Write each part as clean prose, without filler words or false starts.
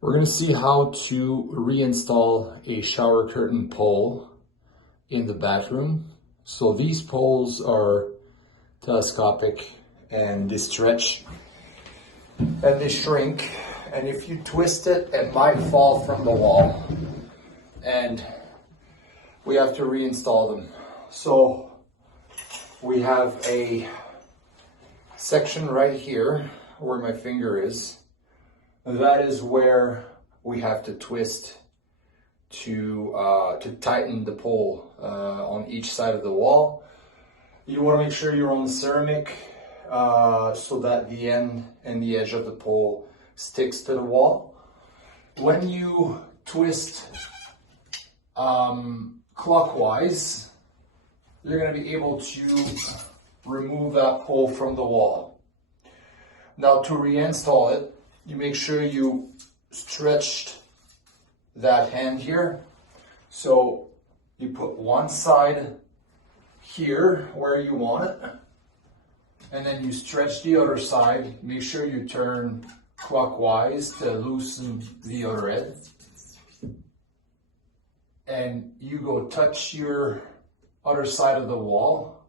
We're going to see how to reinstall a shower curtain pole in the bathroom. So these poles are telescopic and they stretch and they shrink, and if you twist it, it might fall from the wall and we have to reinstall them. So we have a section right here where my finger is. That is where we have to twist to tighten the pole on each side of the wall. You want to make sure you're on the ceramic so that the end and the edge of the pole sticks to the wall. When you twist clockwise, you're going to be able to remove that pole from the wall. Now, to reinstall it, you make sure you stretched that hand here. So you put one side here where you want it, and then you stretch the other side. Make sure you turn clockwise to loosen the other end. And you go touch your other side of the wall.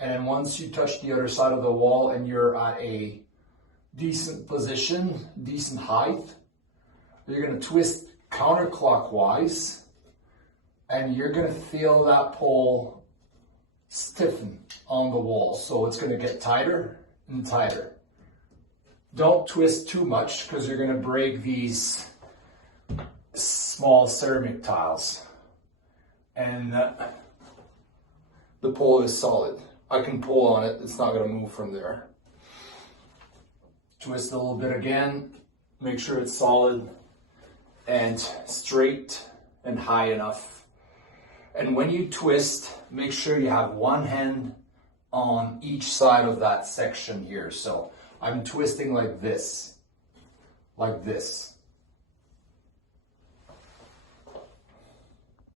And then once you touch the other side of the wall and you're at a decent position, decent height, you're going to twist counterclockwise and you're going to feel that pole stiffen on the wall. So it's going to get tighter and tighter. Don't twist too much because you're going to break these small ceramic tiles. And the pole is solid. I can pull on it, it's not going to move from there. Twist a little bit again, make sure it's solid and straight and high enough. And when you twist, make sure you have one hand on each side of that section here. So I'm twisting like this, like this.